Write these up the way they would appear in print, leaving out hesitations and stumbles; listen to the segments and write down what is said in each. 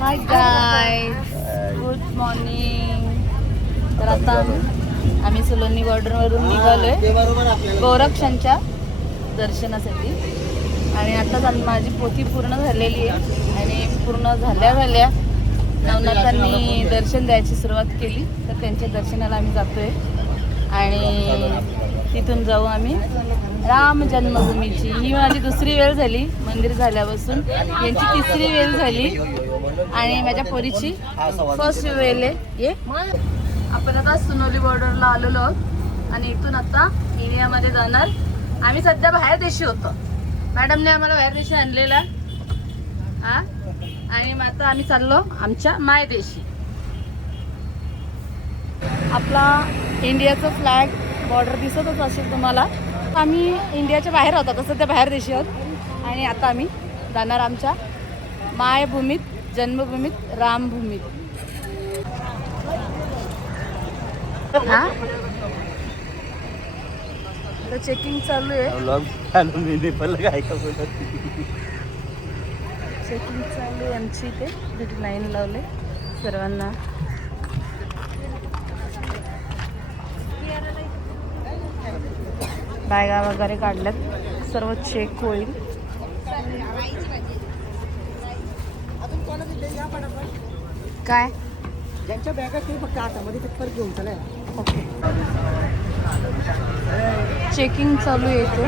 Hi guys, good morning. तर आता आम्ही सुलोनी बॉर्डरवरून निघालोय गोरक्षांच्या दर्शनासाठी. आणि आता माझी पोथी पूर्ण झालेली आहे आणि पूर्ण झाल्या नवनाथांनी दर्शन द्यायची सुरुवात केली. तर त्यांच्या दर्शनाला आम्ही जातोय आणि तिथून जाऊ आम्ही राम जन्मभूमीची. ही माझी दुसरी वेळ झाली मंदिर झाल्यापासून, यांची तिसरी वेळ झाली आणि माझ्या पोरीची फर्स्ट वेळ आहे. ये आपण आता सुनोली बॉर्डरला आलेलो आहोत आणि इथून आता इंडियामध्ये जाणार. आम्ही सध्या बाहेर देशी होतो, मॅडमने आम्हाला बाहेर देशी आणलेला हा, आणि मग आता आम्ही चाललो आमच्या मायदेशी. आपला इंडियाचा फ्लॅग बॉर्डर दिसतच असेल तुम्हाला. आम्ही इंडियाच्या बाहेर होतो, तसं त्या बाहेर देशी आहोत आणि आता आम्ही जाणार आमच्या मायभूमीत, जन्मभूमीत, रामभूमीत. हा चेकिंग चालू आहे, चेकिंग चालू आहे आमची. इथे तिथे लाईन लावले सर्वांना. बॅगा वगैरे काढल्यात, सर्व चेक होईल. काय ज्यांच्या बॅगा ते फक्त आतामध्ये पेपर घेऊन चला. ओके, चेकिंग चालू आहे इथे.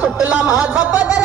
सुटला माझा पदर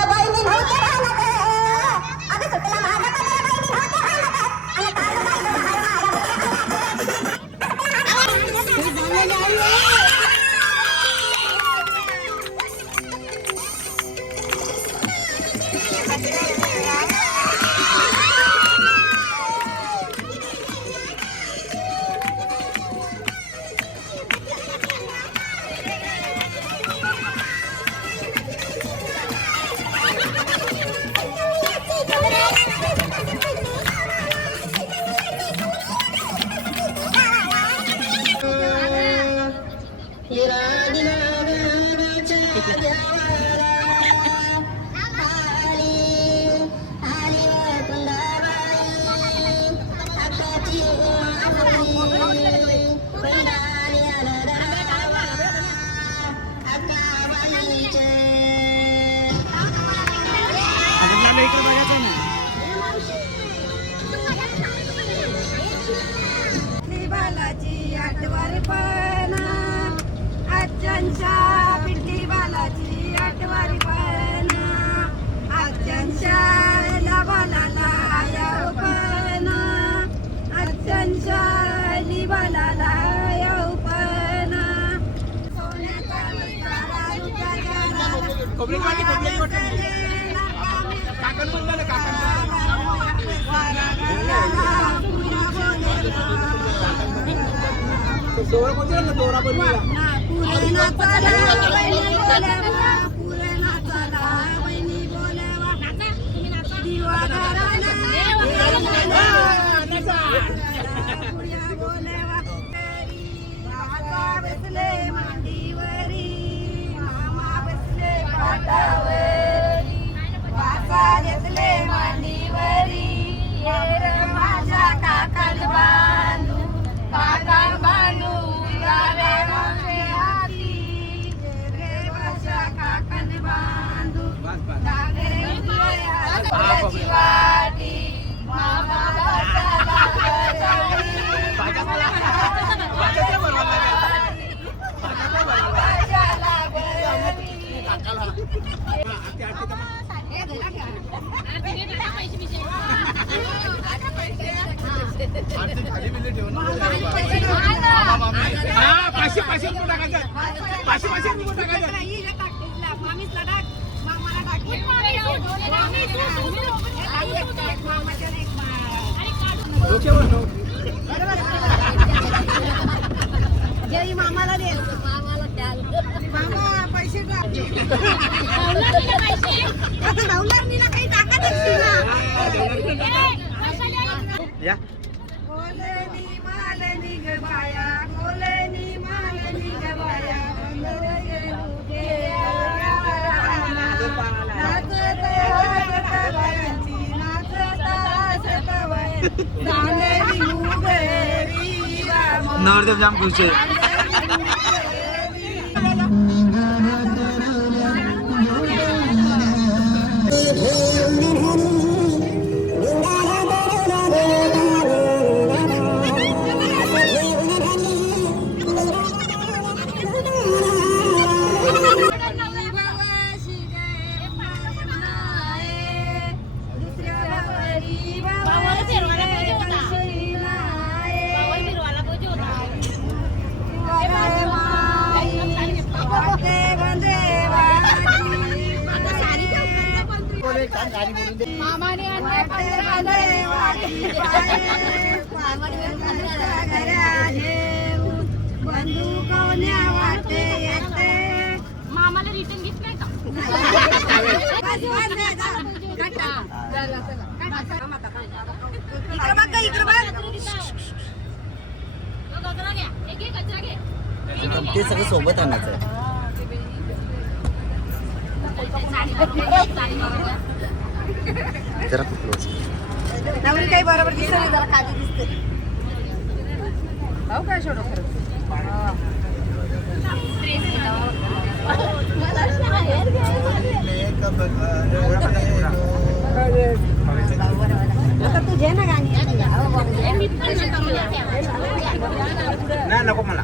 बालाजी आठवारी पाना, आजच्या पिठली बालाजी आठवारी पाना, आजच्या बालाला या बसले मांडीवरी मामा बसले पाटावरी वासा घेतले मांडीवरी माझ्या काकाल बांधू काकाल बांधू गावे माझे हाती देवाच्या काकाल बांधू गावे हाताची वाटी मामा जय मामाला दे मामा पैसे आता धावणार काही टाकत या कोलेनी मालनी ग बाया कोलेनी मालनी ग बाया नाचत हसत बायांची नाचत हसत बायांची मुगरी नवरदेव जाम खुश आहे मामाने बंदूकवण्या वाटे येते मामाला रिटर्न गिफ्ट नाही का? इकडे बघ इकडे बघ कचरा घ्या, एक एक कचरा घे. ते सगळं सोबत आणायचं जरा क्लोज नवरी काही बरोबर दिसत नाही जरा खाली दिसते हो काय सोडो खरं आता तुझे ना गाणी नाही नको मला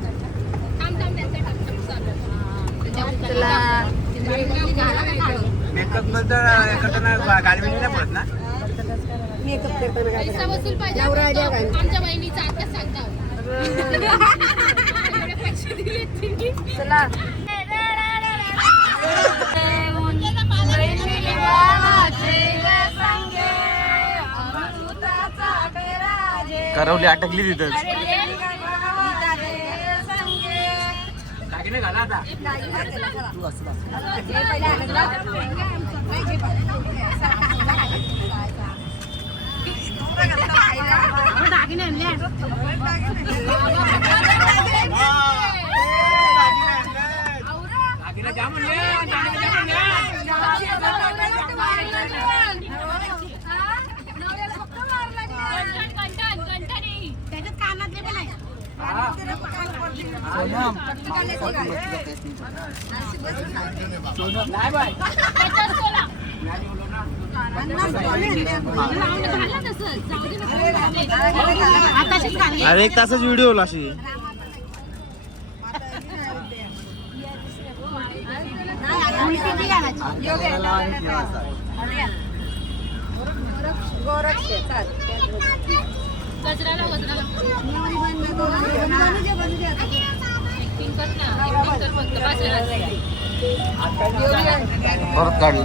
मेकअप नंतर गाडी नाही पडत ना मेकअप करताना काय पैसा वसूल पाहिजे नवरा आल्या गाणी आमच्या बहिणीचा आता सांगता पैसे दिले तिने. चला करवली अटकली तिथं घाला आता तू असं त्याच्यात कानातले पण आहे. अरे एक तासच व्हिडिओ अशी गजराला गजराला ऍक्टिंग कर ना ऍक्टिंग कर फक्त परत काढलं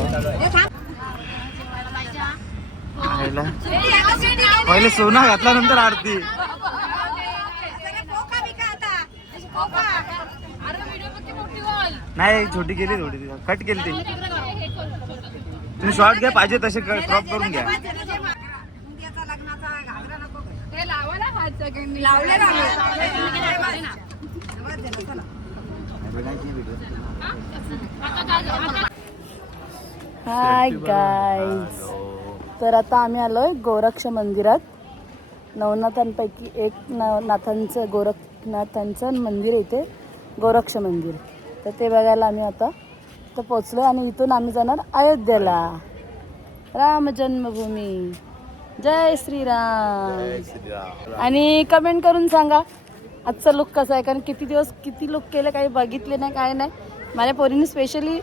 आईला. पहिले सोना घातला नंतर आरती. नाही छोटी केली थोडी कट केली ती. तुम्ही शॉर्ट घ्या पाहिजे तसे क्रॉप करून घ्या. हाय गाईज, तर आता आम्ही आलोय गोरक्ष मंदिरात. नवनाथांपैकी एक नाथांचं गोरखनाथांचं मंदिर आहे इथे, गोरक्ष मंदिर. तर ते बघायला आम्ही आता तर पोचलो आणि इथून आम्ही जाणार अयोध्येला. राम जन्मभूमी, जय श्रीराम. आणि कमेंट करून सांगा आजचा लुक कसा आहे, कारण किती दिवस किती लुक केलं काही बघितले नाही काय नाही. माझ्या पोरीने स्पेशली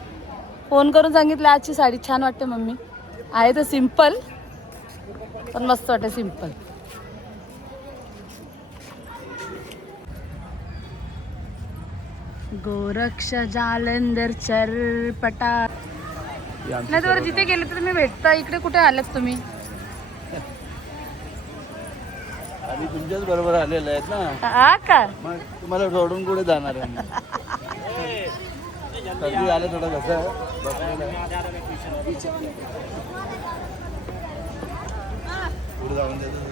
फोन करून सांगितलं आजची साडी छान वाटते मम्मी. आहे तर सिम्पल पण मस्त वाटते सिम्पल. गोरक्ष जालंधर चरपटा. नाही तर जिथे गेले तर तुम्ही भेटता, इकडे कुठे आलात तुम्ही? आणि तुमच्याच बरोबर आलेले आहेत ना, हा का? मग तुम्हाला सोडून कुठे जाणार आहे? कधी आलं थोडं कसं पुढे जाऊन देतो.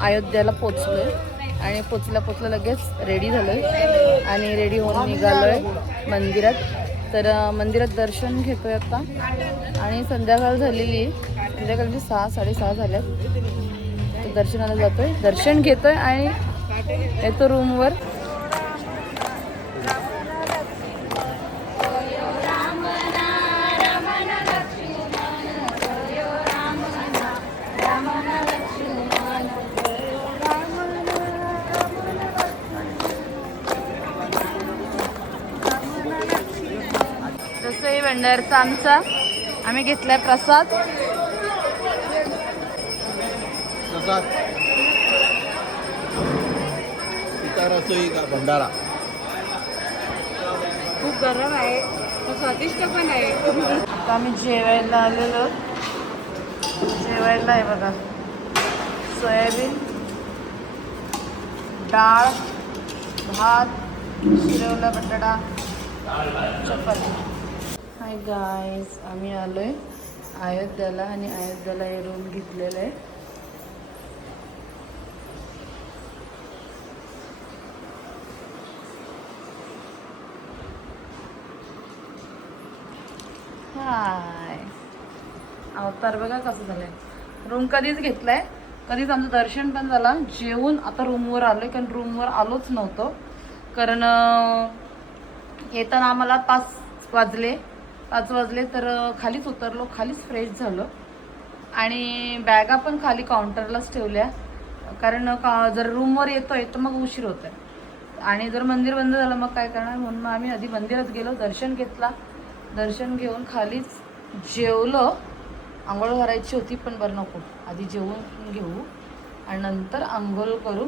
अयोध्येला पोचलोय आणि पोचल्या लगेच रेडी झालोय आणि रेडी होऊन निघालोय मंदिरात. तर मंदिरात दर्शन घेतोय आता आणि संध्याकाळ झालेली, संध्याकाळची 6-6:30 झाल्यात. तर दर्शनाला जातोय, दर्शन घेतोय आणि येतो रूमवर. रसोई भंडारचा आमचा आम्ही घेतलाय प्रसाद. रसोई का भंडारा खूप गरम आहे, स्वादिष्ट पण आहे. आता आम्ही जेवायला आलेलो. जेवायला आहे बघा, सोयाबीन, डाळ, भात, शिरवला बटाटा, चपाती. हाय गाईज, आम्ही आलोय अयोध्येला आणि अयोध्येला हे रूम घेतलेलं आहे. हाय, अवतार बघा कसं झालंय. रूम कधीच घेतलाय, कधीच आमचं दर्शन पण झालं. जेवून आता रूमवर आलोय, कारण रूमवर आलोच नव्हतो, कारण येताना आम्हाला 5 वाजले. तर खालीच उतरलो, खालीच फ्रेश झालो आणि बॅगा पण खाली काउंटरलाच ठेवल्या, कारण जर रूमवर येतोय तर मग उशीर होतोय आणि जर मंदिर बंद झालं मग काय करणार. म्हणून मग आम्ही आधी मंदिरात गेलो, दर्शन घेतला. दर्शन घेऊन खालीच जेवलो. आंघोळ करायची होती पण बरं नको, आधी जेवून घेऊ आणि नंतर आंघोळ करू.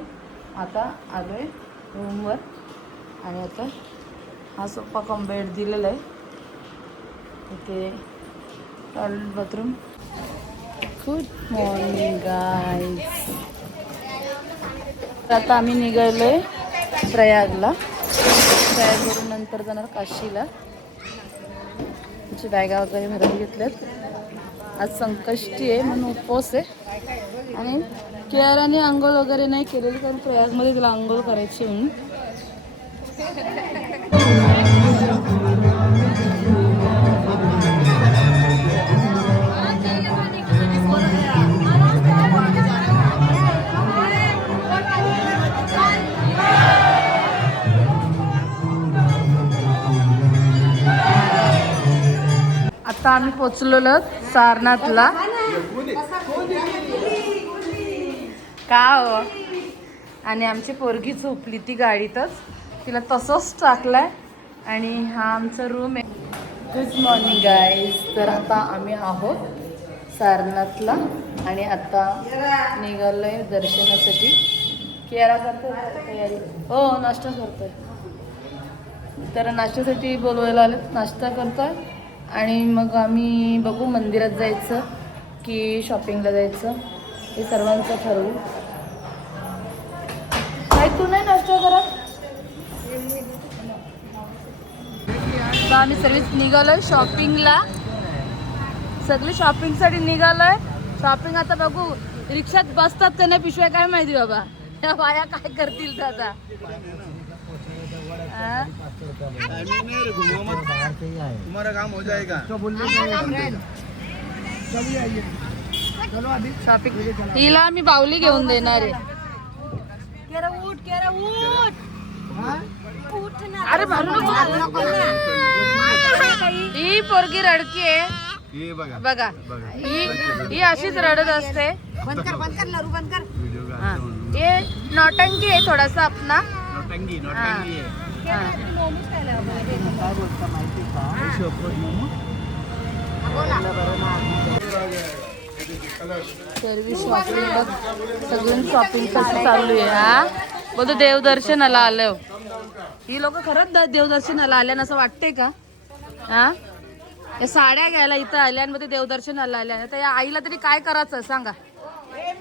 आता आलोय रूमवर आणि आता हा सोफा कम बेड दिलेला आहे. इथे toilet bathroom. Good morning guys. आता आम्ही निघालोय प्रयागला. प्रयागवरून नंतर जाणार काशीला. आमची बॅगा वगैरे भरून घेतल्यात. आज संकष्टी आहे म्हणून उपवास आहे आणि कियाराने आंघोळ वगैरे नाही केलेली, कारण प्रयागमध्ये तिला आंघोळ करायची म्हणून. आता आम्ही पोचलेलो सारनाथला. का हो, आणि आमची पोरगी झोपली ती गाडीतच, तिला तसंच टाकलाय आणि हा आमचा रूम आहे. Good morning guys. तर आता आम्ही आहोत सारनाथला आणि आता निघालोय दर्शनासाठी. केरा करतोय तयारी. हो नाश्ता करतोय. तर नाश्त्यासाठी बोलवायला आले. नाश्ता करतोय आणि मग आम्ही बघू मंदिरात जायचं की शॉपिंगला जायचं हे सर्वांचं ठरवू. काय तू नाही नाश्ता करत? तर आम्ही सर्वच निघालोय शॉपिंगला. सगळी शॉपिंगसाठी निघालोय. शॉपिंग आता बघू रिक्षात बसतात का नाही पिशव्या काय माहिती बाबा. त्या बाया काय करतील आता. तुम्हारा काम हो जाएगा. शॉपिंग तिला आम्ही बाहुली घेऊन देणार आहे. अरे ही पोरगी रडकी आहे. बघा ही अशीच रडत असते. ये नौटंकी आहे थोडासा अपना. सर्विस शॉपिंग बघ. सगळं शॉपिंग कसं चालू आहे. हा बोलतो देवदर्शनाला आलं. ही लोक खरंच देवदर्शनाला आल्या असं वाटतंय का? हा या साड्या घ्यायला इथं आल्या आणि मध्ये देवदर्शनाला आल्या. तर या आईला तरी काय करायचं सांगा.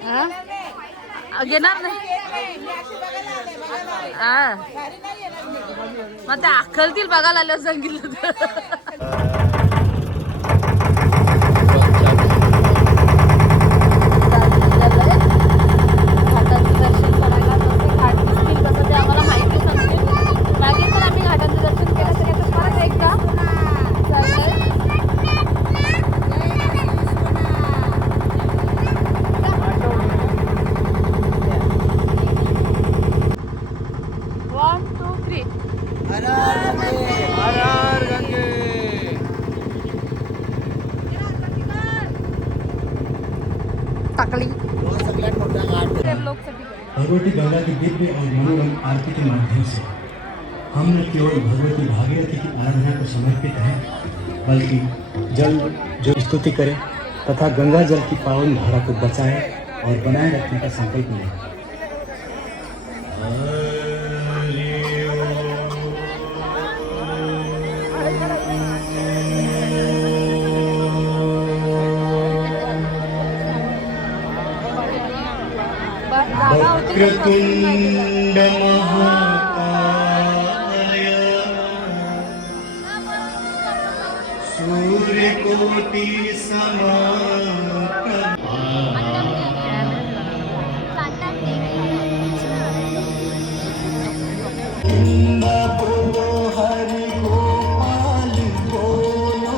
हा घेणार नाही. हा मग त्या अक्कलतील बघायला आल्यावर सांगितलं तर. भगवती गंगा की दिव्य और मनोरम आरती के माध्यम से हम न केवल भगवती भागीरथी की आराधना को समर्पित हैं, बल्कि जल जो स्तुति करें तथा गंगा जल की पावन धारा को बचाएं और बनाए रखने का संकल्प लें. वक्रतुंड महाकाय सूर्यकोटि समप्रभा बोलो हरि गोपाल बोलो.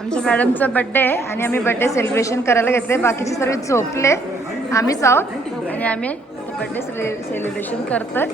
आमच्या मॅडमचा बर्थडे आहे आणि आम्ही बर्थडे सेलिब्रेशन करायला घेतले. बाकीचे सर्व झोपले. आम्हीच आहोत आणि आम्ही बर्थडे सेलिब्रेशन करतोय.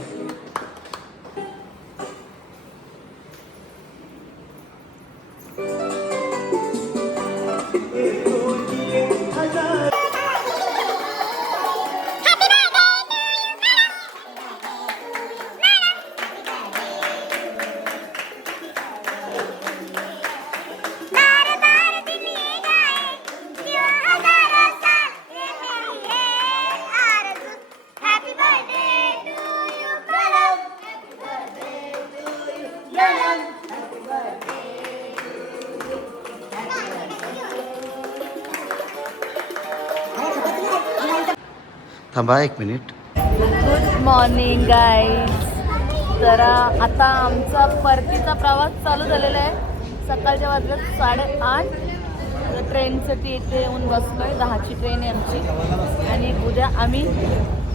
थांबा एक मिनिट. Good morning guys. तर आता आमचा परतीचा प्रवास चालू झालेला आहे. सकाळच्या वाजल्यात 8:30. ट्रेनसाठी इथे येऊन बसलोय. 10ची ट्रेन आहे आमची आणि उद्या आम्ही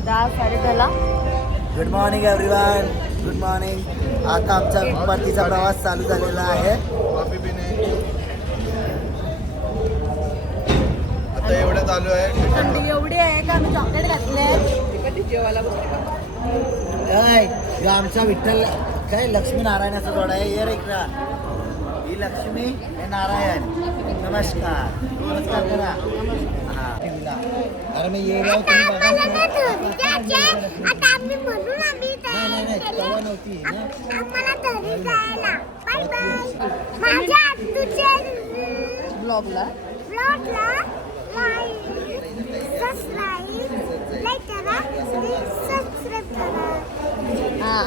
10-10:30ला. Good morning everyone. Good morning. आता आमचा परतीचा प्रवास चालू झालेला आहे. आता एवढं चालू आहे. थंडी एवढी आहे का आम्ही चॉकलेट घातले. आमचा विठ्ठल काय लक्ष्मी नारायणाचा जोडा आहे. ये रे इकडं. ही लक्ष्मी हे नारायण. नमस्कार नमस्कार करा. हा अरे मी ये राव तुम्ही बघा. नाही तेव्हा नव्हती ना. ब्लॉगला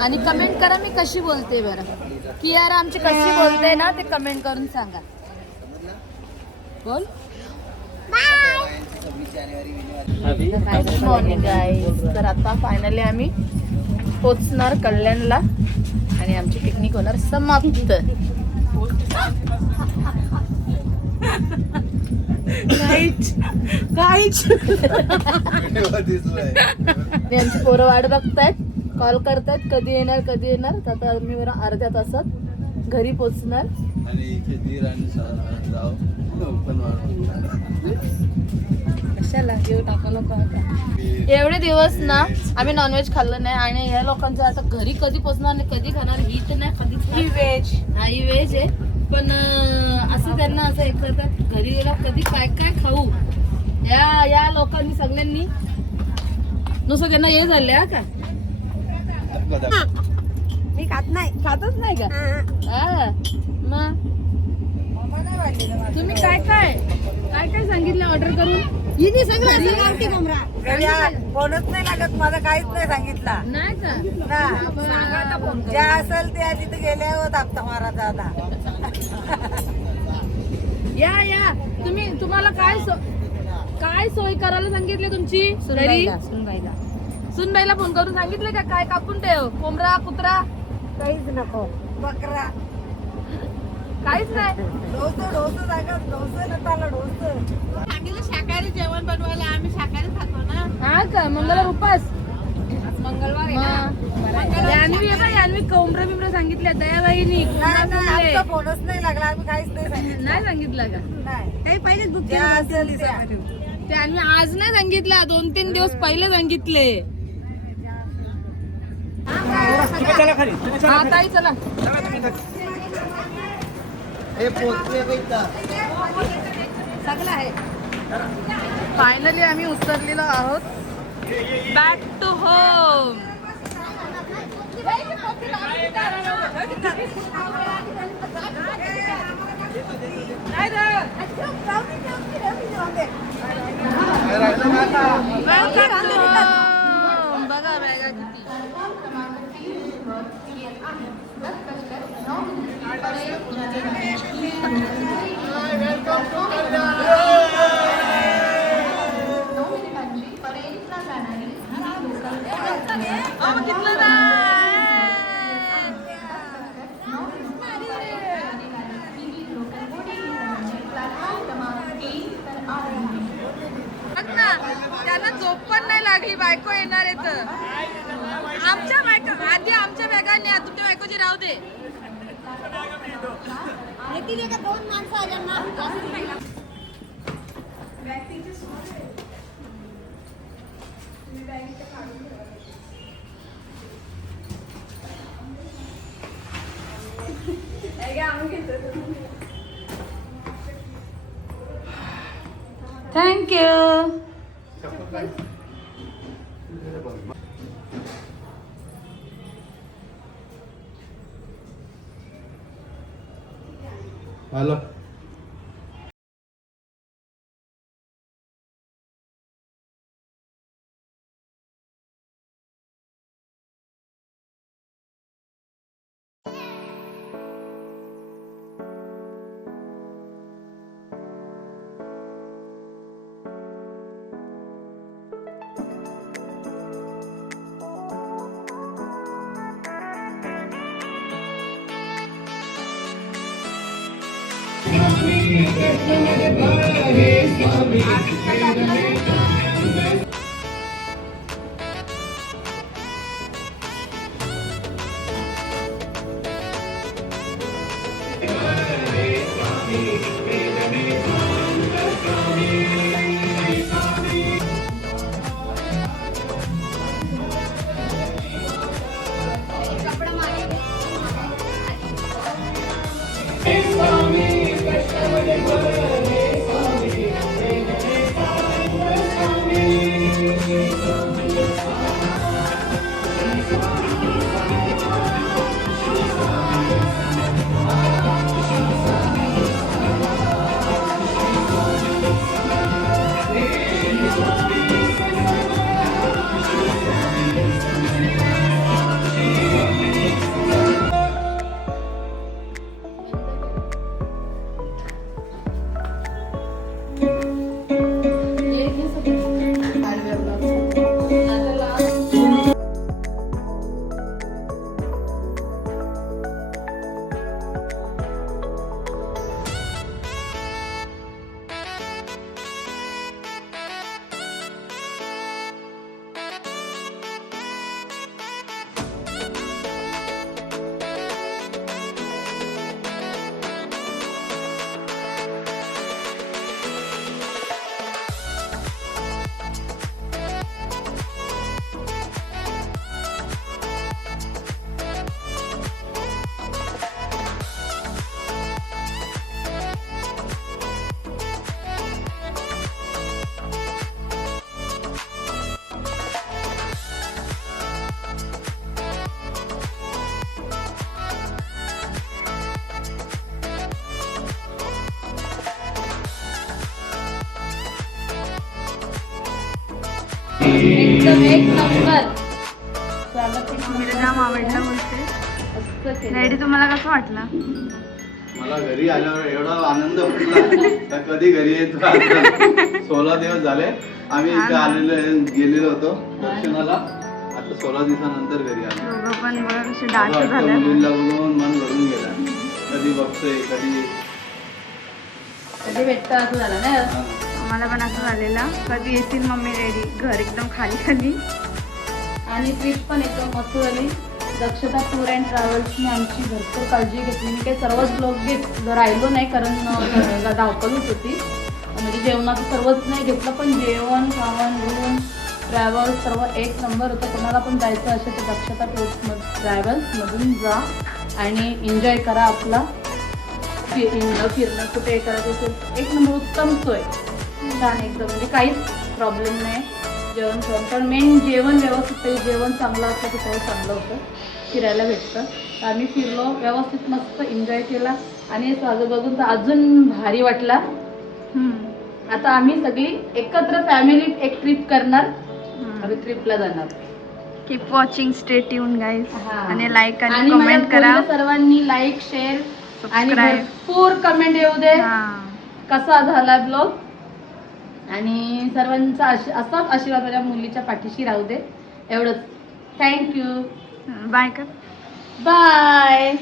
आणि कमेंट करा मी कशी बोलते बरं. कियारा आमची कशी बोलते ना ते कमेंट करून सांगा. बोल. Good morning guys. तर आता फायनली आम्ही पोचणार कल्याणला आणि आमची पिकनिक होणार समाप्त. यांची पोरं वाट बघतायत, कॉल करतायत कधी येणार. तर आता आम्ही अर्ध्या तासात घरी पोचणार. कशाला जीव टाकायला पाहता. एवढे दिवस ना आम्ही नॉनव्हेज खाल्लं नाही आणि या लोकांचं आता घरी कधी पोचणार आणि कधी खाणार ही तर नाही. कधीच व्हेज. हा ही व्हेज आहे पण असं त्यांना असं एक करतात घरी गेला कधी काय काय खाऊ. या लोकांनी सगळ्यांनी नुसतं त्यांना हे झाले. हा का मी खातच नाही का. हा मग तुम्ही काय सांगितलं ऑर्डर करून. फोनच नाही लागत माझा. काहीच नाही सांगितला. नाही का ज्या असेल त्या तिथे गेल्यावर हप्ता मारायचा आता. या तुम्हाला काय सोय करायला सांगितले तुमची घरी. सुनबाईला फोन करून सांगितले का काय कापून ठेव. कोंबडा कुत्रा काहीच नको. बकरा काहीच नाही. डोसं सांगत. डोसं नसताला डोसं सांगितलं. शाकाहारी जेवण बनवायला आम्ही शाकाहारी खातो ना. हा का मंगळवार उपास. मंगळवार यांनी कोंबडा बिंबडा सांगितल्या दयाबाईनी. फोनच नाही लागला. आम्ही काहीच नाही सांगितलं. नाही सांगितलं का. काही पहिले दूध असेल त्यांनी आज नाही सांगितलं. 2-3 दिवस पहिले सांगितले. हा ताई चला. हे पोचले सगळं आहे. फायनली आम्ही उतरलेलो आहोत. Back to home. बघा बॅगा किती. त्यांना झोप पण नाही लागली. बायको येणार आहे तर आमच्या बायको आधी आमच्या बॅगाने तुमच्या बायकोची राहू दे. दोन माणसं आल्या ना. थँक्यू. हॅलो. एकदम एक नंबर. मला जाम आवडलं बोलते. डॅडी तुम्हाला कसं वाटलं? मला घरी आल्यावर एवढा आनंद वाटला का कधी घरी येतो आता. 16 दिवस झाले आम्ही इथे गेलेलो होतो दर्शनाला. आता 16 दिवसानंतर घरी आलो. दोघं पण बघा कसे असं डान्स वाटतं झाले. मुलींना बघून मन भरून गेला. कधी बघतोय कधी कधी भेटतं असं झालं ना. मला पण असं झालेलं कधी येतील मम्मी डॅडी. घर एकदम खाली खाली. आणि ट्रिप पण एकदम मस्त झाली. दक्षता टूर अँड ट्रॅव्हल्सने आमची भरपूर काळजी घेतली. मी काही सर्वच ब्लॉग राहिलो नाही कारण धावपलच होती. म्हणजे जेवणाचं सर्वच नाही घेतलं पण जेवण खावण रूम ट्रॅव्हल्स सर्व एक नंबर होतं. कोणाला पण जायचं असेल तर दक्षता टूर ट्रॅव्हल्समधून जा आणि एन्जॉय करा. आपला फिरणं कुठे करायचं असेल एक नंबर उत्तम सोय. छान एकदम म्हणजे काहीच प्रॉब्लेम नाही. जेवण खाऊन पण मेन जेवण व्यवस्थित पाहिजे. जेवण चांगलं असतं तर सगळं चांगलं होतं. फिरायला भेटतं. तर आम्ही फिरलो व्यवस्थित मस्त एन्जॉय केला आणि साजं बघून तर अजून भारी वाटला. आता आम्ही सगळी एकत्र फॅमिली एक ट्रिप करणार. आम्ही ट्रिपला जाणार. Keep watching stay tune guys. हा. आणि लाईक आणि आणि कमेंट मला करा. बोललं सर्वांनी लाईक शेअर आणि Subscribe. भरपूर कमेंट येऊ दे. हा. कसा झाला ब्लॉग आणि सर्वांचा असाच आशीर्वाद माझ्या मुलीच्या पाठीशी राहू दे. एवढंच. थँक्यू. बाय कर. बाय.